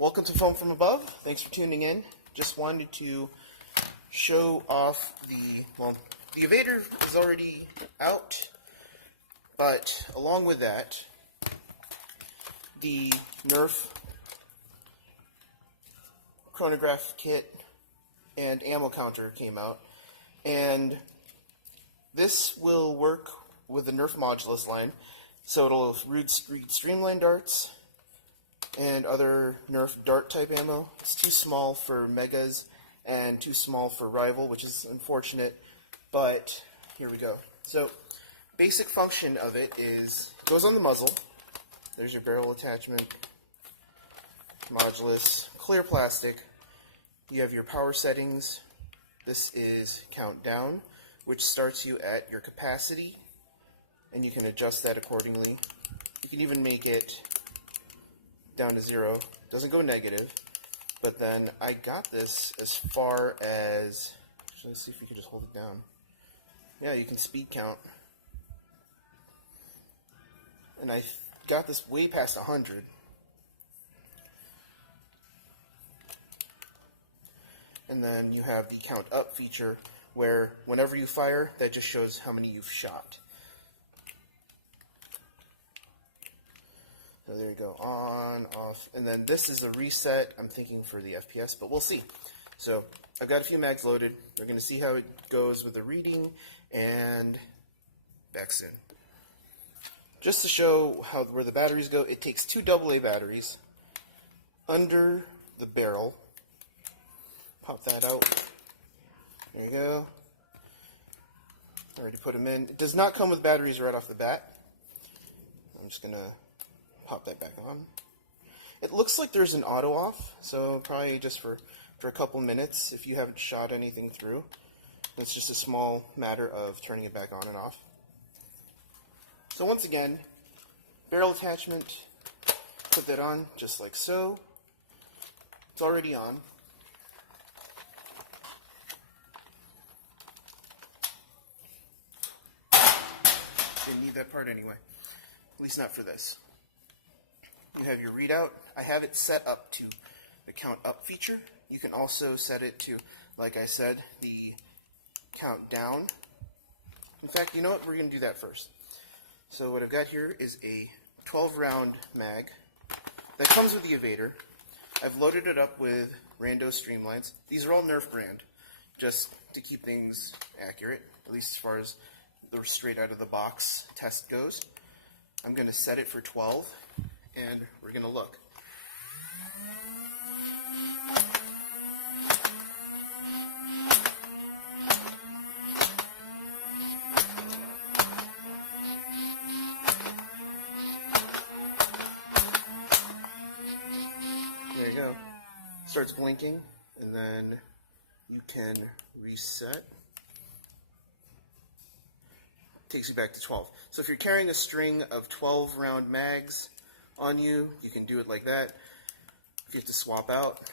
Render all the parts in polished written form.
Welcome to Film from Above. Thanks for tuning in. Just wanted to show off the evader is already out, but along with that, the Nerf chronograph kit and ammo counter came out, and this will work with the Nerf MODULUS line, so it'll read streamline darts and other Nerf dart type ammo. It's too small for Megas and too small for Rival, which is unfortunate, but here we go. So basic function of it is, it goes on the muzzle. There's your barrel attachment, MODULUS, clear plastic. You have your power settings. This is countdown, which starts you at your capacity, and you can adjust that accordingly. You can even make it down to 0. Doesn't go negative, but then I got this as far as, let's see if we can just hold it down. Yeah, you can speed count. And I got this way past 100. And then you have the count up feature, where whenever you fire, that just shows how many you've shot. So there you go, on, off, and then this is a reset, I'm thinking, for the FPS, but we'll see. So I've got a few mags loaded. We're going to see how it goes with the reading, and back soon. Just to show where the batteries go, it takes 2 AA batteries under the barrel. Pop that out. There you go. Already put them in. It does not come with batteries right off the bat. I'm just going to pop that back on. It looks like there's an auto off, so probably just for a couple minutes if you haven't shot anything through. It's just a small matter of turning it back on and off. So once again, barrel attachment, put that on just like so. It's already on. Didn't need that part anyway, at least not for this. You have your readout. I have it set up to the count up feature. You can also set it to, like I said, the count down. In fact, you know what? We're going to do that first. So what I've got here is a 12 round mag that comes with the evader. I've loaded it up with Rando Streamlines. These are all Nerf brand, just to keep things accurate, at least as far as the straight out of the box test goes. I'm going to set it for 12. And we're going to look. There you go. Starts blinking, and then you can reset. Takes you back to 12. So if you're carrying a string of 12 round mags on you, you can do it like that. If you have to swap out,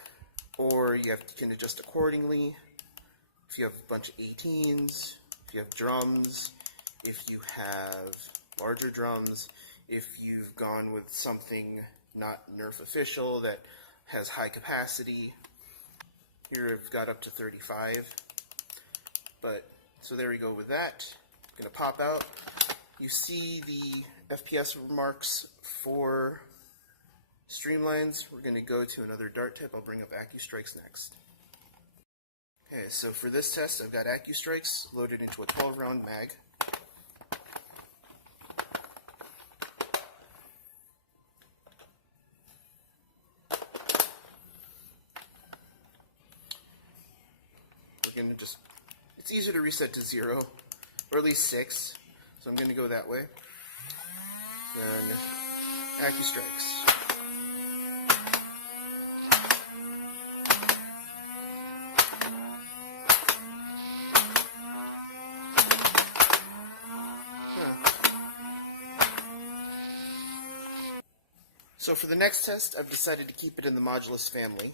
or you can adjust accordingly. If you have a bunch of 18s, if you have drums, if you have larger drums, if you've gone with something not Nerf official that has high capacity. Here I've got up to 35. But so there we go with that. I'm going to pop out. You see the FPS marks for streamlines. We're going to go to another dart tip. I'll bring up AccuStrikes next. Okay, so for this test, I've got AccuStrikes loaded into a 12 round mag. We're going to just, it's easier to reset to 0, or at least 6, so I'm going to go that way. Then AccuStrikes. So for the next test, I've decided to keep it in the MODULUS family.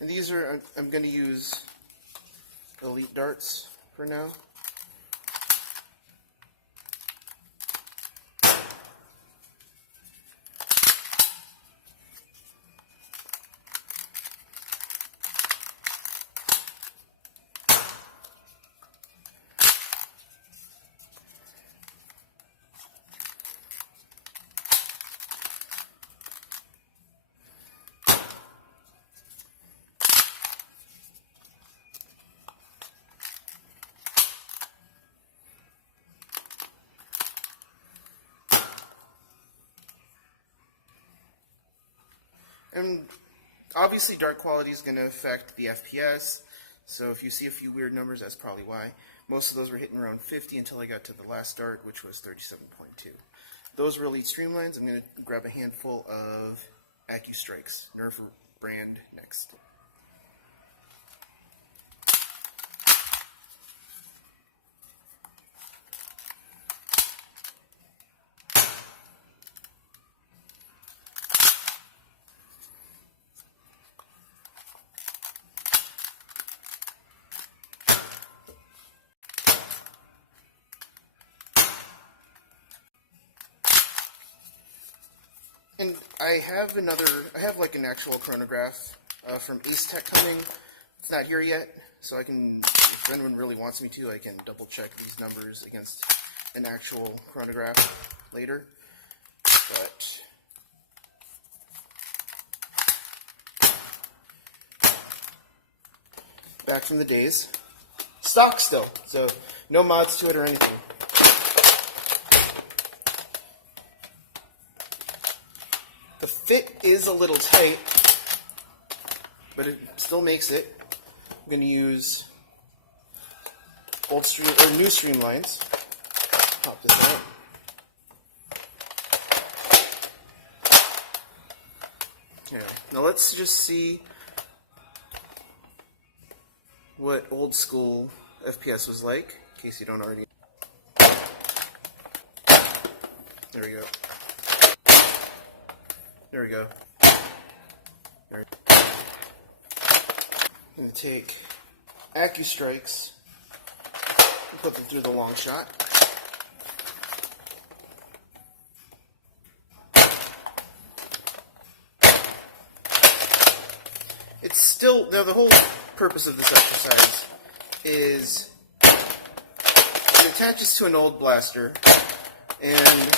And these are, I'm going to use Elite darts for now. And obviously dark quality is going to affect the FPS, so if you see a few weird numbers, that's probably why. Most of those were hitting around 50 until I got to the last start, which was 37.2. Those were Elite Streamlines. I'm going to grab a handful of AccuStrikes, Nerf brand, next. And I have like an actual chronograph from Ace Tech coming. It's not here yet, so I can, if anyone really wants me to, I can double check these numbers against an actual chronograph later. But back from the days, stock still, so no mods to it or anything. The fit is a little tight, but it still makes it. I'm going to use old stream or new streamlines. Pop this out. Here. Now let's just see what old school FPS was like, in case you don't already. There we go. There we go. There. I'm going to take AccuStrikes and put them through the long shot. It's still, now the whole purpose of this exercise is it attaches to an old blaster and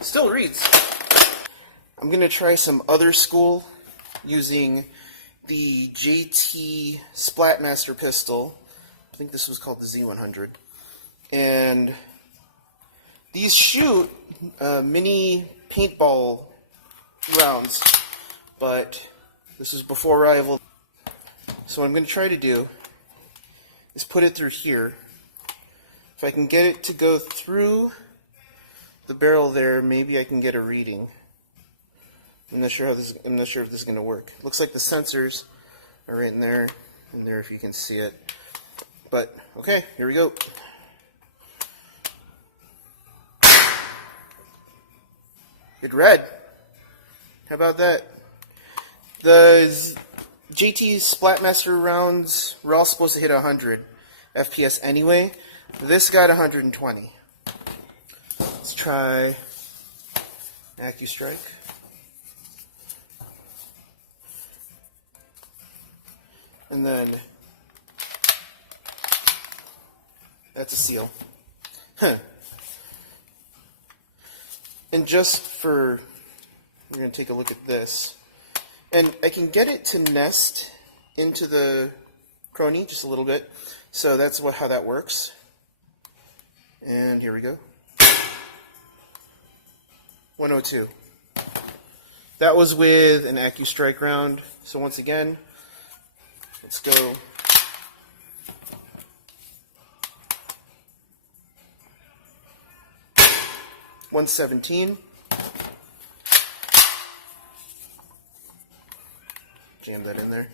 still reads. I'm going to try some other school using the JT Splatmaster pistol. I think this was called the Z100. And these shoot mini paintball rounds, but this was before Rival. So what I'm going to try to do is put it through here. If I can get it to go through the barrel there, maybe I can get a reading. I'm not sure if this is going to work. Looks like the sensors are right in there, if you can see it. But okay, here we go. It read. How about that? The JT Splatmaster rounds were all supposed to hit 100 FPS anyway. This got 120. Let's try AccuStrike. And then that's a seal. Huh. And just for, we're going to take a look at this. And I can get it to nest into the Chrony just a little bit. So that's how that works. And here we go. 102. That was with an AccuStrike round. So once again, let's go. 117. Jam that in there.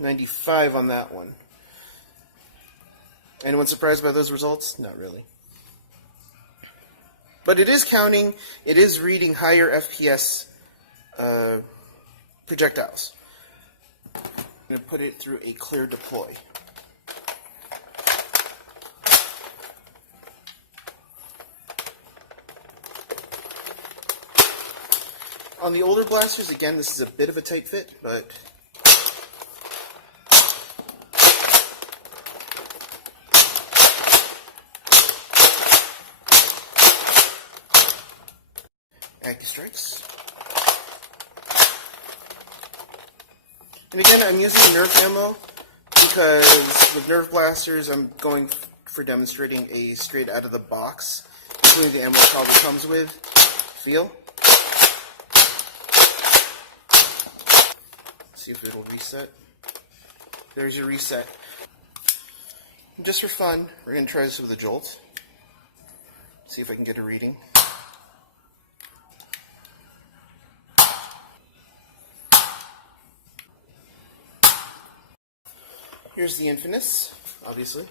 $95 on that one. Anyone surprised by those results? Not really. But it is counting, it is reading higher FPS projectiles. I'm going to put it through a clear deploy. On the older blasters, again, this is a bit of a tight fit, but AccuStrikes. And again, I'm using Nerf ammo because with Nerf blasters, I'm going for demonstrating a straight out of the box, including the ammo it probably comes with. Feel. See if it'll reset. There's your reset. Just for fun, we're going to try this with a jolt. See if I can get a reading. Here's the infamous, obviously.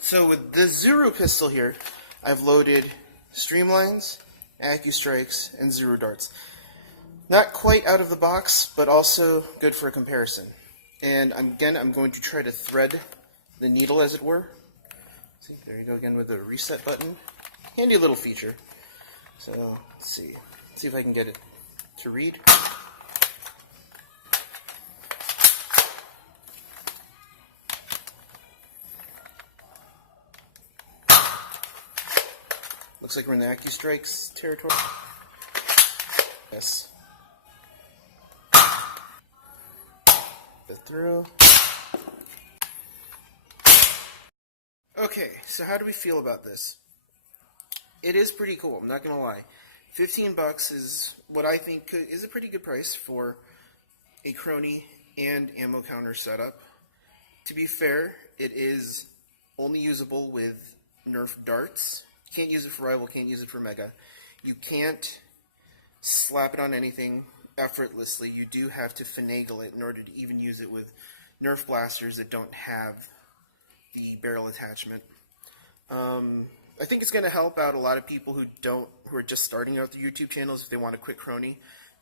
So with the Zero pistol here, I've loaded streamlines, AccuStrikes, and Zero darts. Not quite out of the box, but also good for a comparison. And again, I'm going to try to thread the needle, as it were. See, there you go again with the reset button. Handy little feature. So let's see if I can get it to read. Looks like we're in the AccuStrikes territory. Yes. Bit through. Okay, so how do we feel about this? It is pretty cool, I'm not gonna lie. $15 is what I think is a pretty good price for a Chrony and ammo counter setup. To be fair, it is only usable with Nerf darts. Can't use it for Rival, can't use it for Mega. You can't slap it on anything effortlessly. You do have to finagle it in order to even use it with Nerf blasters that don't have the barrel attachment. I think it's going to help out a lot of people who are just starting out their YouTube channels. If they want a quick Chrony,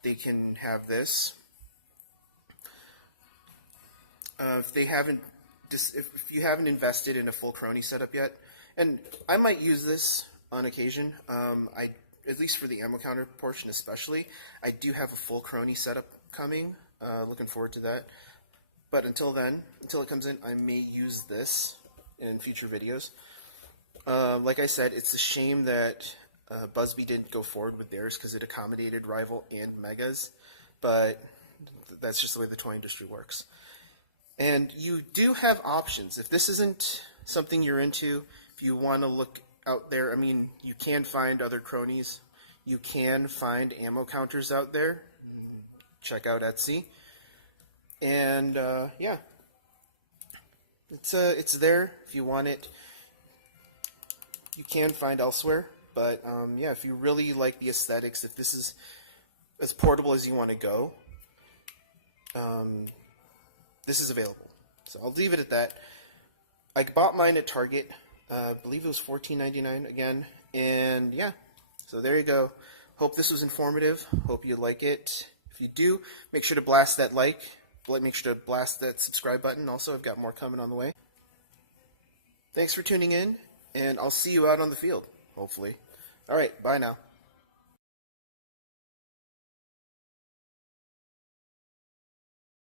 they can have this. If you haven't invested in a full Chrony setup yet, and I might use this on occasion, at least for the ammo counter portion especially, I do have a full Chrony setup coming. Looking forward to that. But until then, until it comes in, I may use this in future videos. Like I said, it's a shame that Busby didn't go forward with theirs because it accommodated Rival and Megas, but that's just the way the toy industry works. And you do have options. If this isn't something you're into, if you want to look out there, I mean, you can find other Chronies. You can find ammo counters out there. Check out Etsy. And yeah, it's there if you want it. You can find elsewhere, but yeah, if you really like the aesthetics, if this is as portable as you want to go, this is available. So I'll leave it at that. I bought mine at Target. I believe it was $14.99 again, and yeah, so there you go. Hope this was informative. Hope you like it. If you do, make sure to blast that like. Make sure to blast that subscribe button. Also, I've got more coming on the way. Thanks for tuning in, and I'll see you out on the field, hopefully. All right, bye now.